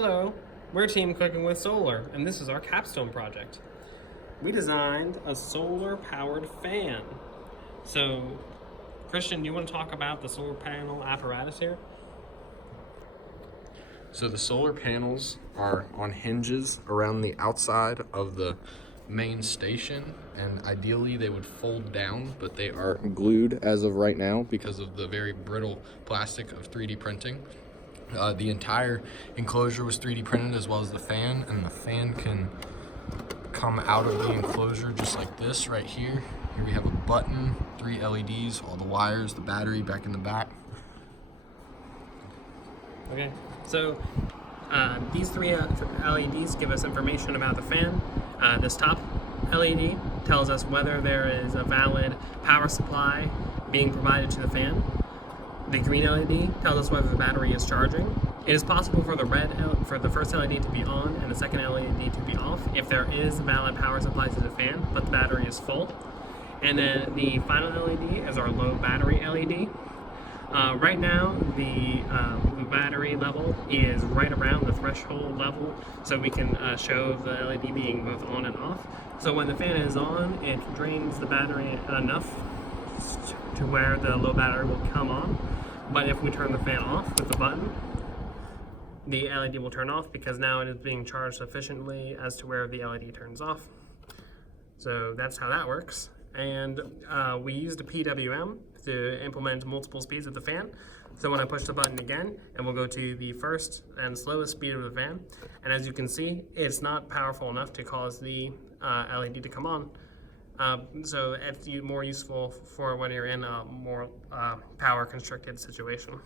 Hello, we're Team Cooking with Solar, and this is our Capstone project. We designed a solar-powered fan. So, Christian, do you want to talk about the solar panel apparatus here? So the solar panels are on hinges around the outside of the main station, and ideally they would fold down, but they are glued as of right now because of the very brittle plastic of 3D printing. The entire enclosure was 3D printed, as well as the fan, and the fan can come out of the enclosure just like this right here. Here we have a button, 3 LEDs, all the wires, the battery back in the back. Okay, so these 3 LEDs give us information about the fan. This top LED tells us whether there is a valid power supply being provided to the fan. The green LED tells us whether the battery is charging. It is possible for the first LED to be on and the second LED to be off if there is a valid power supply to the fan, but the battery is full. And then the final LED is our low battery LED. Right now, the battery level is right around the threshold level, so we can show the LED being both on and off. So when the fan is on, it drains the battery enough to where the low battery will come on. But if we turn the fan off with the button, the LED will turn off because now it is being charged sufficiently as to where the LED turns off. So that's how that works. And we used a PWM to implement multiple speeds of the fan. So when I push the button again, and we'll go to the first and slowest speed of the fan. And as you can see, it's not powerful enough to cause the LED to come on. So it's more useful for when you're in a more power constricted situation.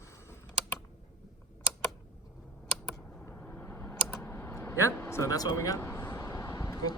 Yeah, so that's what we got. Cool.